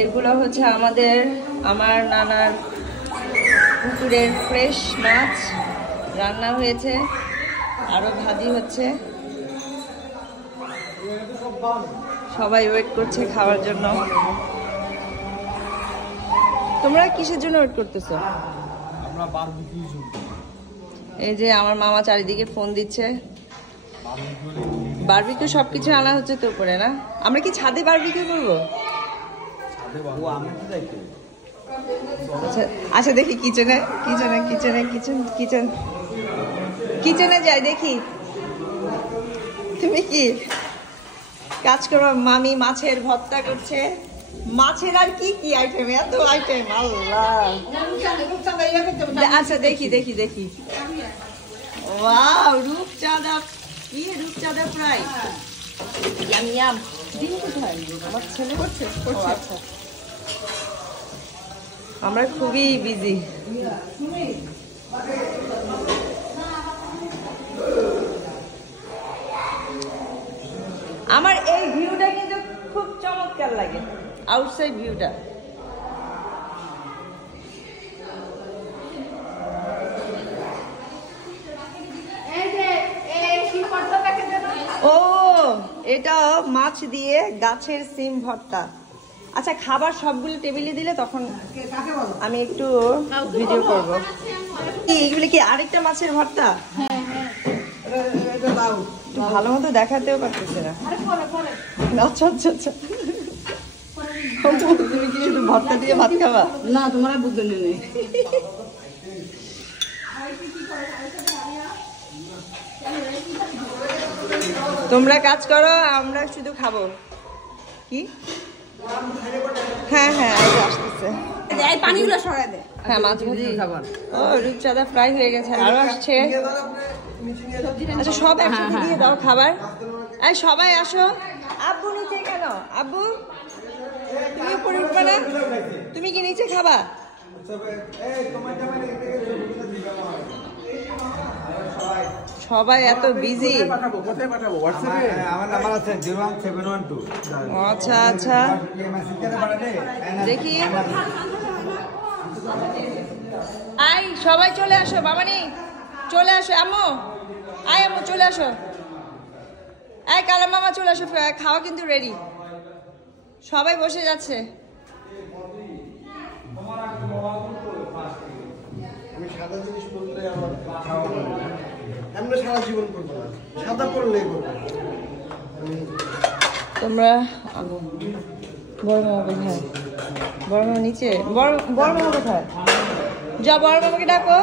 এগুলো হচ্ছে আমার নানার পুকুরের ফ্রেশ মাছ রান্না হয়েছে, আরো ভাজি হচ্ছে। সবাই ওয়েট করছে খাওয়ার জন্য। তোমরা কিসের জন্য ওয়েট করতেছো? আমরা বারবিকিউর জন্য। এই যে আমার মামা চারিদিকে ফোন দিচ্ছে। বারবিকিউ সবকিছু আনা হচ্ছে তো উপরে, না? আমরা কি ছাদে বারবিকিউ করবো? আচ্ছা দেখি কিচেনে যাই দেখি। তুমি কি কাজ করো? মামি মাছের ভর্তা করছে। মাছের আর কি কি আইটেম, এত আইটেম, আল্লাহ। আচ্ছা দেখি ওয়াও, রূপচাঁদা ফ্রাই। ইয়াম ডিম কোথায়? আমার ছেলে করছে। আচ্ছা, আমরা খুবই বিজি। আমার এই ভিউটা কিন্তু খুব চমৎকার লাগে, আউটসাইড ভিউটা। ও, এটা মাছ দিয়ে গাছের সিম ভর্তা। আচ্ছা, খাবার সবগুলো টেবিলে দিলে তখন আমি একটু ভিডিও করব। এগুলো কি আরেকটা মাছের ভর্তা? ভালো মতো দেখাতেও পারতেছে না। আচ্ছা তুমি কি শুধু ভর্তা দিয়ে ভাত খাবা? না, তোমার বুঝতে নেই। তোমরা কাজ করো, আমরা শুধু খাবো। কি? হ্যাঁ আসতেছে। পানিগুলো সরাই দে। হ্যাঁ, মাছ ভাজি খাবার। ও, রূপচাঁদা ফ্রাই হয়ে গেছে, আরো আসছে। আচ্ছা, সব একসাথে দিয়ে দাও খাবার। সবাই আসো। আব্বু নিচে কেন? আব্বু তুমি উপরে উঠবে না? তুমি কি নিচে খাবা? সবাই এত বিজি। আচ্ছা দেখি। সবাই চলে আসো, মামানি চলে আসো। আম্মু চলে আসো। কালাম মামা চলে আসো, খাওয়া কিন্তু রেডি। সবাই বসে যাচ্ছে। তোমরা বড় মামা কোথায়? বড় মামা নিচে। বড় মামা কোথায়? যা, বড় মামাকে ডাকো।